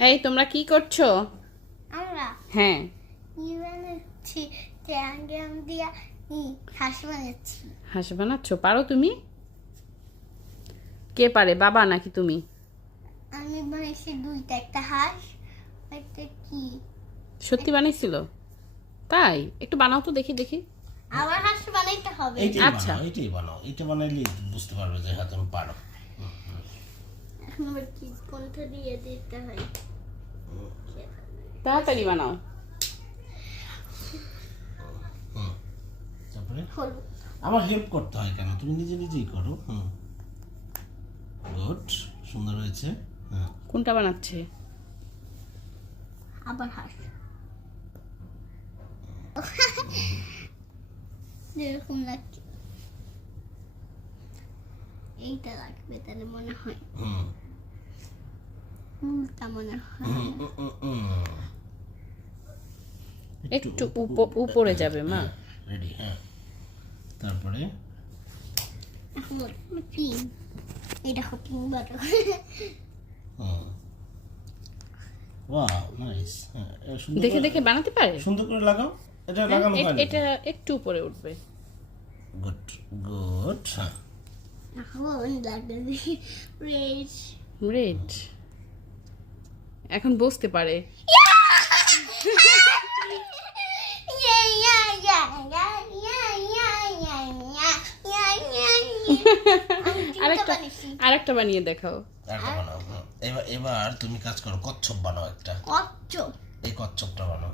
এই তোমরা কি করছো? আমরা হ্যাঁ, ই বানাচ্ছি, ট্যাঙ্গাম দিয়া হাঁস বানাচ্ছি। হাঁস বানাচ্ছো? পারো তুমি? কে পারে, বাবা নাকি তুমি? আমি বানাইছি দুইটা, একটা হাঁস একটা কি। সত্যি বানাইছিল? তাই? একটু বানাও তো দেখি দেখি। আবার হাঁস বানাইতে হবে। আচ্ছা। এইটাই বানাও, এটা বানাইলে বুঝতে পারবে যে হ্যাঁ তুমি পারো। এখন আবার কি কোনটা দিয়ে দিতে হয়? তাড়াতাড়ি বানাও। তারপরে হলুদ। আমার হেল্প করতে হয় কেন? তুমি নিজে নিজেই করো। গুড, সুন্দর হয়েছে। হ্যাঁ, কোনটা বানাচ্ছে? আবার হাঁস। যেরকম লাগছে এইটা লাগবে তাহলে মনে হয়। উল্টা মনে হয়। একটু উপরে যাবে মা। রেডি। হ্যাঁ, তারপরে এখন পিং, এটা পিং বাটার। Wow, nice. হ্যাঁ, সুন্দর দেখে করে- দেখে বানাতে পারে? সুন্দর করে লাগাও। এটা লাগানো হয় না। এটা একটু উপরে উঠবে। Good good. হ্যাঁ, এখন লাগবে রেড। রেড এখন বসতে পারে। আরেকটা আরেকটা বানিয়ে দেখাও। একটা বানাও। এবার তুমি কাজ করো, কচ্ছপ বানাও একটা। কচ্ছপ। এই কচ্ছপটা বানাও।